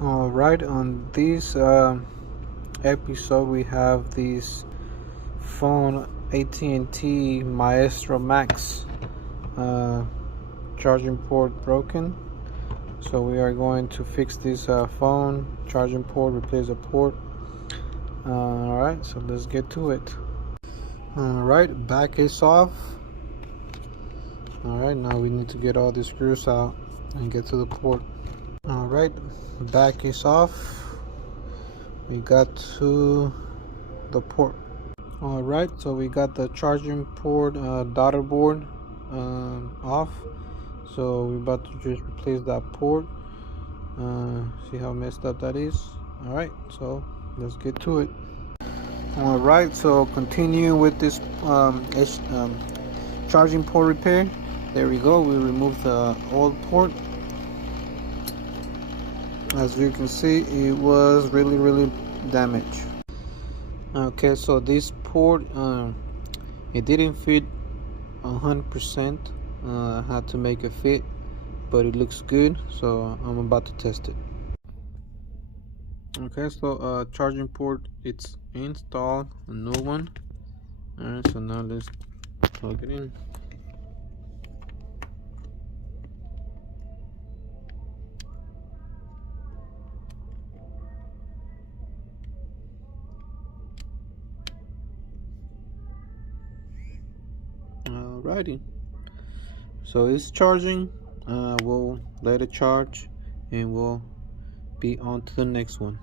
All right, on this episode we have this phone at&t Maestro Max charging port broken, so we are going to fix this phone charging port, replace the port. All right, so let's get to it. All right, back is off. All right, now we need to get all the screws out and get to the port. All right, back is off. We got to the port. All right, so we got the charging port daughter board off, so we're about to just replace that port. See how messed up that is. All right, so let's get to it. All right, so continuing with this charging port repair. There we go, we removed the old port. As you can see, it was really damaged. Okay, so this port it didn't fit 100%. I had to make it fit, but it looks good, so I'm about to test it. Okay, so charging port, it's installed, a new one. All right, so now let's plug it in. Alrighty, so it's charging. We'll let it charge and we'll be on to the next one.